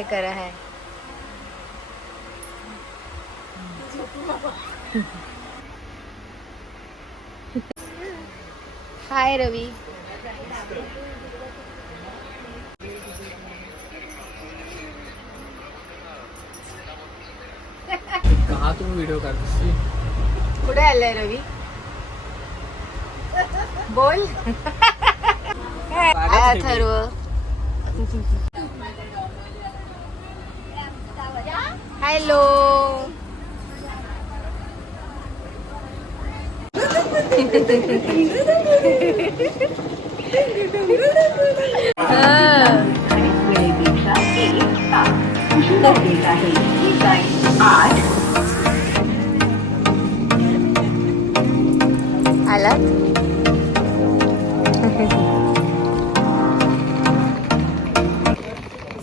हाय करा है. हाय रवी. कहा तुम व्हिडिओ काढतोस? कुठे आलाय रवी? बोल. अथर्व. हॅलो. आलात?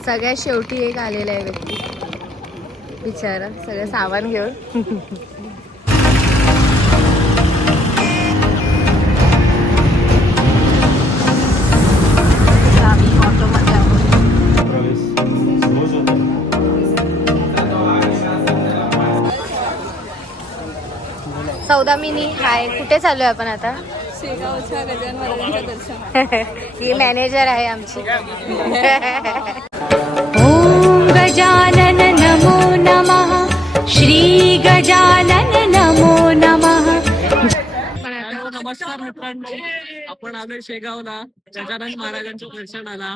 सगळ्यात शेवटी एक आलेला आहे व्यक्ती बिचारा, सगळं सामान घेऊन. सौदामिनी हाय. कुठे चालू आहे आपण आता? शेगावच्या गजानन महाराजांच्या दर्शन. ही मॅनेजर आहे आमची. ओम गजानन नमो नमः. श्री गजानन नमो नमः. नमस्कार मित्रांनो, आपण आलोय शेगावला गजानन महाराजांच्या दर्शनाला.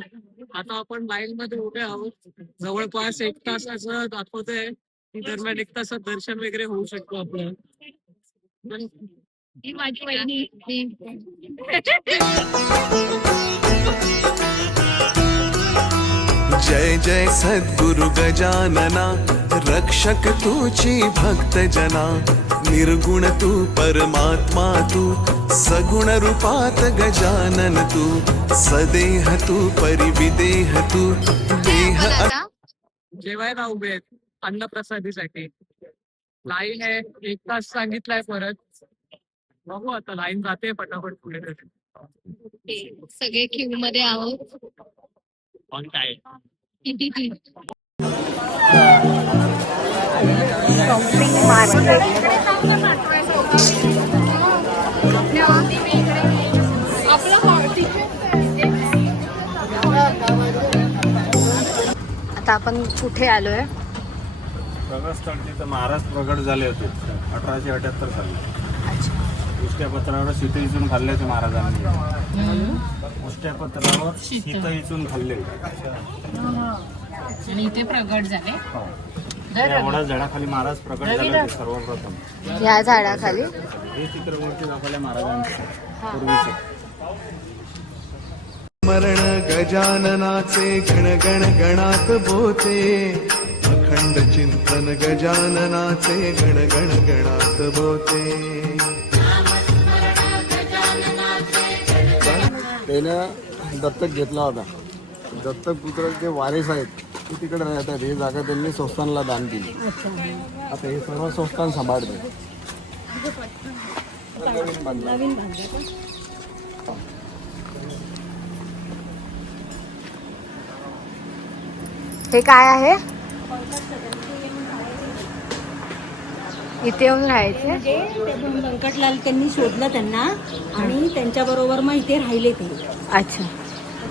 आता आपण लाईन मध्ये उभे आहोत. जवळपास 1 तासाचं दाखवतोय. दरम्यान 1 तासात दर्शन वगैरे होऊ शकतो आपलं. ही माझी वहिनी. जय जय सद्गुरु गजानना, रक्षक तूची भक्त जना. निर्गुण तू परमात्मा तू, सगुण रूपात गजानन तू. सदेह तू परिविदेह तू, देह. जेवायला उभे आहेत अन्नप्रसादीसाठी. लाईन आहे, 1 तास सांगितलाय. परत बघू आता, लाईन जाते पटापट पुढे. सगळे क्यू मध्ये आहोत. पण काय आता आपण कुठे आलोय? प्रगतस्थळ तिथं महाराज प्रगट झाले होते 1878 साली. उष्ट्या पत्रावर शीत इचून खाल्ले होते महाराजांनी. उष्ट्या पत्रावर शीत इचून खाल्ले आणि इथे प्रगट झाले. एवढ्या झाडाखाली महाराज प्रगट झाले होते सर्वप्रथम. या झाडाखाली हे चित्रमूर्ती दाखवल्या महाराजांच्या पूर्वीचे. मरण गजाननाचे गण गण गणात बोते. अखंड चिंतन गजाननाचे गण गण गणात बोते. त्यानं दत्तक घेतला होता. दत्तक पुत्र जे वारीस आहेत ते तिकडे राहतात. ही जागा त्यांनी संस्थानला दान दिली. आता हे सर्व संस्थान सांभाळते. हे काय आहे? इथे येऊन राहायचे. म्हणजे ते व्यंकटलाल त्यांनी शोधलं त्यांना आणि त्यांच्या बरोबर मग इथे राहिले ते. अच्छा.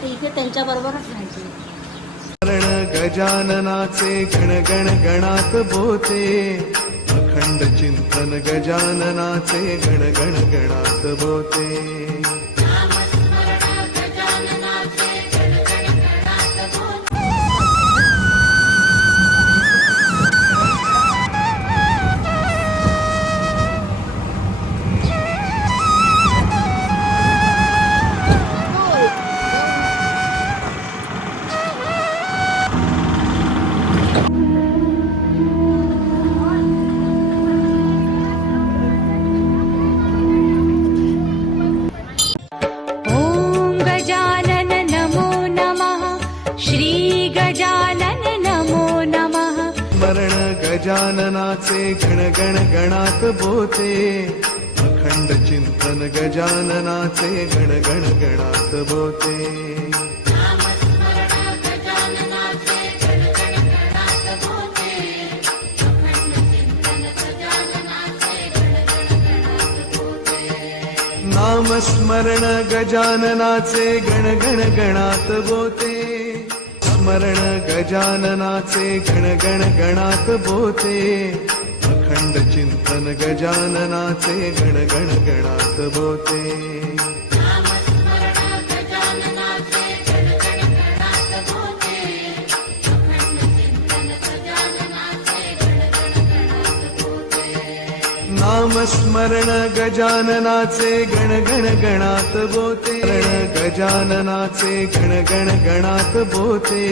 ते इथे त्यांच्या बरोबरच राहायचे. मरण गजाननाचे गण गण गणात बोते. अखंड चिंतन गजाननाचे गण गण गणात बोते. गजाननाचे गण गण गणात बोते. अखंड चिंतन गजाननाचे गण गण गणात बोते. नामस्मरण गजाननाचे गण गण गणात बोते स्मरण गजाननाचे गण गण गणात बोते अखंड चिंतन गजाननाचे गण गण गणात बोते नामस्मरण गजाननाचे गण गण गणात बोते गजाननाचे गण गण गणात बोते